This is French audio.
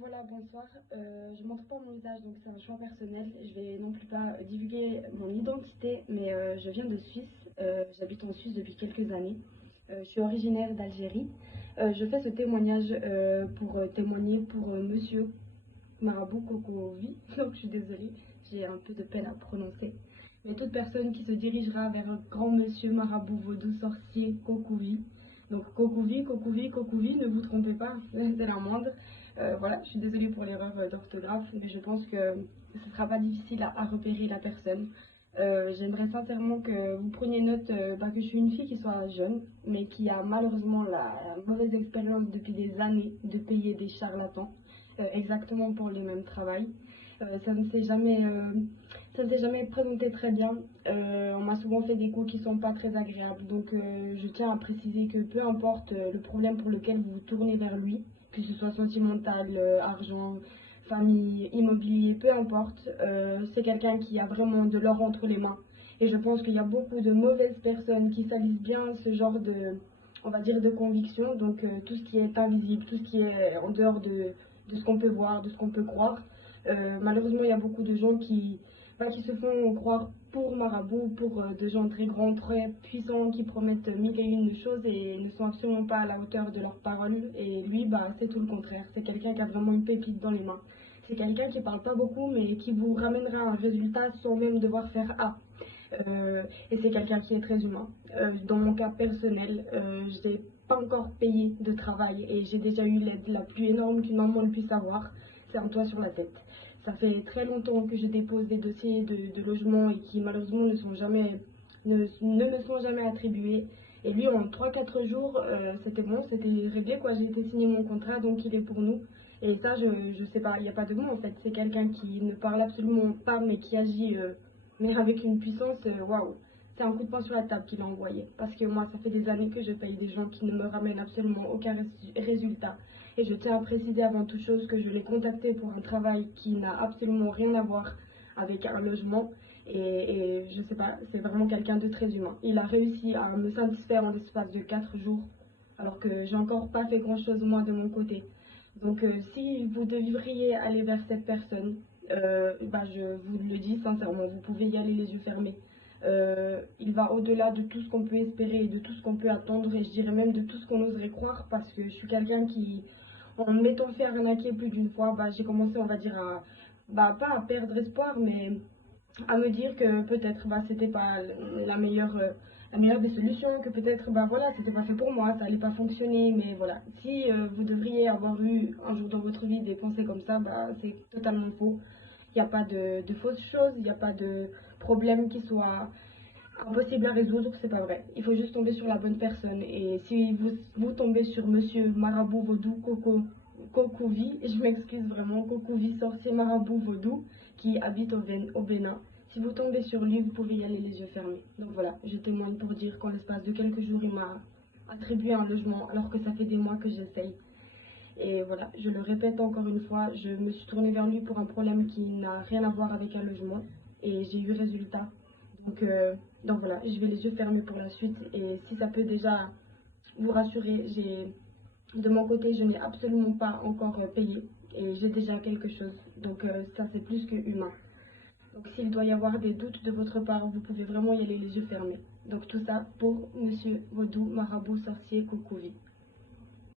Voilà, bonsoir. Je montre pas mon visage, donc c'est un choix personnel. Je vais non plus pas divulguer mon identité, mais je viens de Suisse. J'habite en Suisse depuis quelques années. Je suis originaire d'Algérie. Je fais ce témoignage pour témoigner pour Monsieur Marabout Kokovi. Donc je suis désolée, j'ai un peu de peine à prononcer. Mais toute personne qui se dirigera vers un grand Monsieur Marabout Vaudou Sorcier Kokovi. Donc Kokovi, Kokovi, Kokovi, ne vous trompez pas, c'est la moindre. Voilà, je suis désolée pour l'erreur d'orthographe, mais je pense que ce ne sera pas difficile à repérer la personne. J'aimerais sincèrement que vous preniez note que je suis une fille qui soit jeune, mais qui a malheureusement la mauvaise expérience depuis des années de payer des charlatans, exactement pour le même travail. Ça ne s'est jamais présenté très bien. On m'a souvent fait des coups qui sont pas très agréables. Donc je tiens à préciser que peu importe le problème pour lequel vous vous tournez vers lui, que ce soit sentimental, argent, famille, immobilier, peu importe, c'est quelqu'un qui a vraiment de l'or entre les mains. Et je pense qu'il y a beaucoup de mauvaises personnes qui salissent bien ce genre de, on va dire, de conviction. Donc tout ce qui est invisible, tout ce qui est en dehors de ce qu'on peut voir, de ce qu'on peut croire. Malheureusement, il y a beaucoup de gens qui se font croire pour marabout, pour des gens très grands, très puissants, qui promettent mille et une choses et ne sont absolument pas à la hauteur de leurs paroles. Et lui, c'est tout le contraire. C'est quelqu'un qui a vraiment une pépite dans les mains. C'est quelqu'un qui parle pas beaucoup, mais qui vous ramènera un résultat sans même devoir faire A. Et c'est quelqu'un qui est très humain. Dans mon cas personnel, je n'ai pas encore payé de travail et j'ai déjà eu l'aide la plus énorme qu'une maman puisse avoir. C'est un toit sur la tête. Ça fait très longtemps que je dépose des dossiers de logement et qui malheureusement ne me sont jamais attribués. Et lui, en 3-4 jours, c'était bon, c'était réglé quoi. J'ai été signer mon contrat, donc il est pour nous. Et ça, je sais pas, il n'y a pas de mots en fait. C'est quelqu'un qui ne parle absolument pas, mais qui agit, mais avec une puissance, waouh. C'est un coup de poing sur la table qu'il a envoyé. Parce que moi, ça fait des années que je paye des gens qui ne me ramènent absolument aucun résultat. Et je tiens à préciser avant toute chose que je l'ai contacté pour un travail qui n'a absolument rien à voir avec un logement. Et je sais pas, c'est vraiment quelqu'un de très humain. Il a réussi à me satisfaire en l'espace de 4 jours, alors que j'ai encore pas fait grand chose moi de mon côté. Donc si vous devriez aller vers cette personne, je vous le dis sincèrement, vous pouvez y aller les yeux fermés. Il va au-delà de tout ce qu'on peut espérer et de tout ce qu'on peut attendre, et je dirais même de tout ce qu'on oserait croire, parce que je suis quelqu'un qui, en me mettant fait arnaquer plus d'une fois, j'ai commencé, on va dire, pas à perdre espoir, mais à me dire que peut-être c'était pas la meilleure des solutions, que peut-être voilà, c'était pas fait pour moi, ça allait pas fonctionner. Mais voilà, si vous devriez avoir eu un jour dans votre vie des pensées comme ça, c'est totalement faux. Il n'y a pas de fausses choses, il n'y a pas de problème qui soit impossible à résoudre, c'est pas vrai. Il faut juste tomber sur la bonne personne. Et si vous tombez sur Monsieur Marabout Vaudou Kokouvi, je m'excuse vraiment, Kokouvi sorcier Marabout Vaudou, qui habite au Bénin. Si vous tombez sur lui, vous pouvez y aller les yeux fermés. Donc voilà, je témoigne pour dire qu'en l'espace de quelques jours, il m'a attribué un logement alors que ça fait des mois que j'essaye. Et voilà, je le répète encore une fois, je me suis tournée vers lui pour un problème qui n'a rien à voir avec un logement et j'ai eu résultat. Donc, euh, donc voilà, je vais les yeux fermés pour la suite. Et si ça peut déjà vous rassurer, de mon côté, je n'ai absolument pas encore payé et j'ai déjà quelque chose. Donc ça, c'est plus que humain. Donc s'il doit y avoir des doutes de votre part, vous pouvez vraiment y aller les yeux fermés. Donc tout ça pour Monsieur Vaudou Marabout Sorcier Koukouvi.